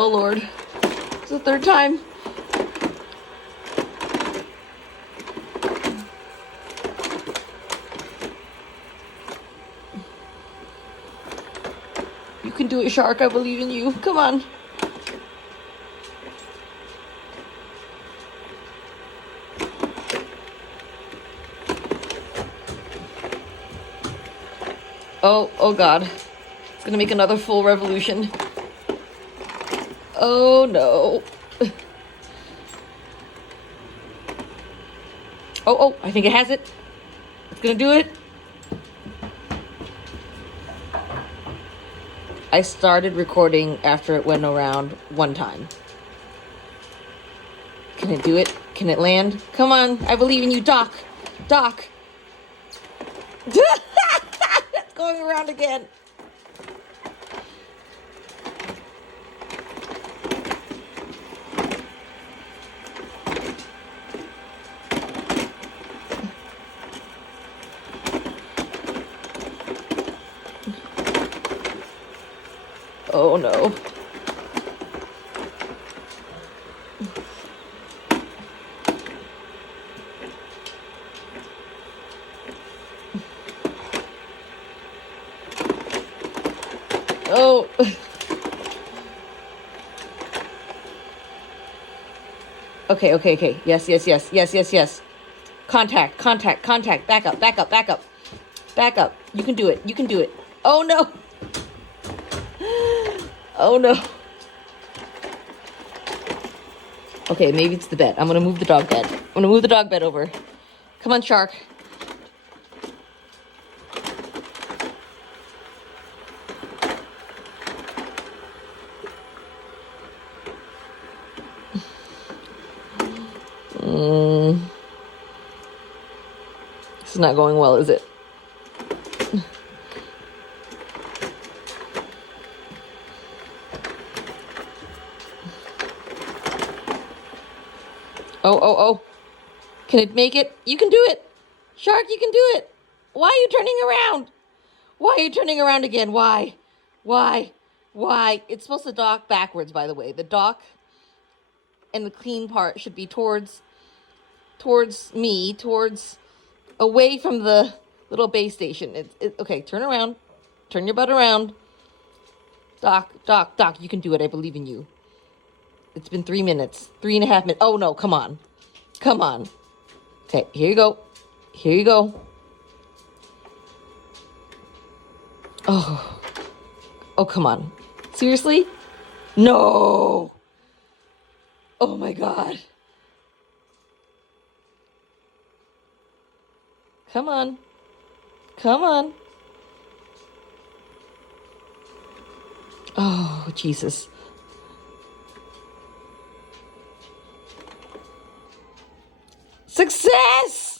Oh, Lord. It's the third time. You can do it, shark. I believe in you. Come on. Oh God. It's gonna make another full revolution. Oh no. Oh, I think it has it. It's gonna do it. I started recording after it went around one time. Can it do it? Can it land? Come on, I believe in you, Doc. Doc. It's going around again. Oh no. Oh. Okay. Yes. Contact. Back up. Back up. You can do it. Oh no. Oh no. Okay, maybe it's the bed. I'm gonna move the dog bed over. Come on, shark. This is not going well, is it? Oh. Can it make it? You can do it. Shark, you can do it. Why are you turning around? Why are you turning around again? Why? It's supposed to dock backwards, by the way. The dock and the clean part should be towards me, away from the little base station. Okay, turn around. Turn your butt around. Doc, you can do it. I believe in you. It's been 3 minutes. 3.5 minutes. Oh, no, come on. Okay, here you go. Oh, come on. Seriously? No. Oh, my God. Come on. Oh, Jesus. Success!